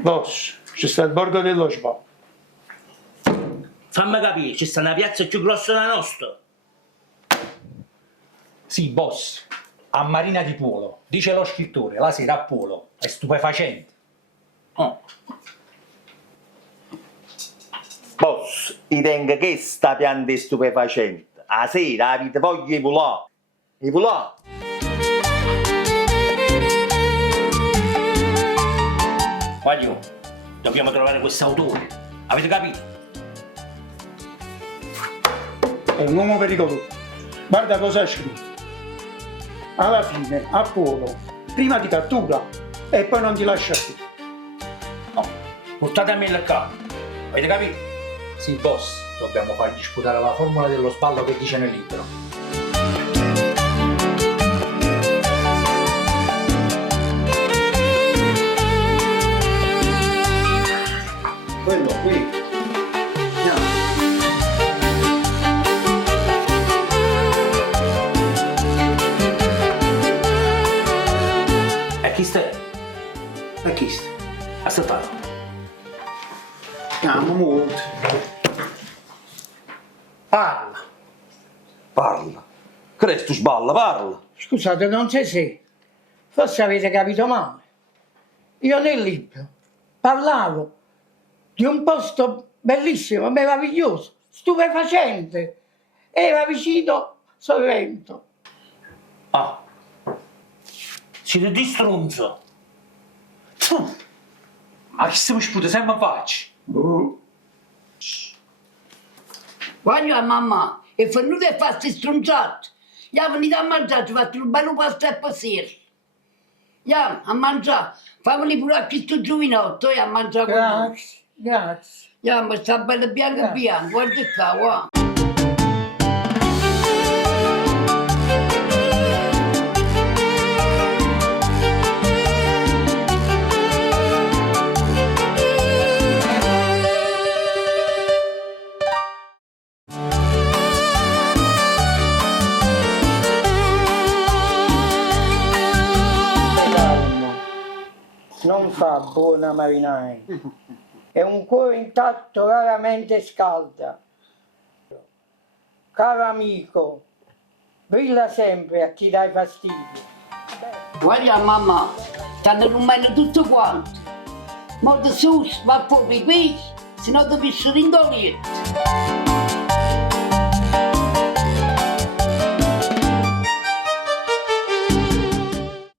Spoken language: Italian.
Boss, ci sta il borgo dello Spo. Fammi capire, ci sta una piazza più grossa della nostra? Sì, boss, a Marina di Polo. Dice lo scrittore, la sera a Polo. È stupefacente. Oh. Boss, ritengo che sta pianta è stupefacente. A sera avete voglia di volare. Di volare. Voglio, dobbiamo trovare quest'autore. Avete capito? È un uomo pericoloso. Guarda cosa ha scritto. Alla fine, a Polo, prima ti cattura e poi non ti lascia più. Oh, portatemi il capo. Avete capito? Sì, boss, dobbiamo far disputare la formula dello sballo che dice nel libro. Quello qui. E chi stai? E chi sta? Aspettate. Andiamo molto. Parla! Parla. Cresto sballa, parla. Scusate, non so se, forse avete capito male. Io nel libro parlavo di un posto bellissimo, meraviglioso, stupefacente. Era vicino Sorrento. Ah. Siete di stronzo. Ma chi stiamo sputa sempre a faccia? Guarda mamma, è venuto e fa sti stronzate. Io venite a mangiare, ci fate un bello pasto per sera. Andiamo a mangiare, famoli pure a questo giovinotto e a mangiare con noi. Grazie, grazie. Andiamo, sta bello bianco bianco, guarda qua, guarda. Non fa buona marinai. E un cuore intatto raramente scalda. Caro amico, brilla sempre a chi dai fastidio. Guarda mamma, stanno rumando tutto quanto. Molto sus, va fuori qui, se no devi essere indolito.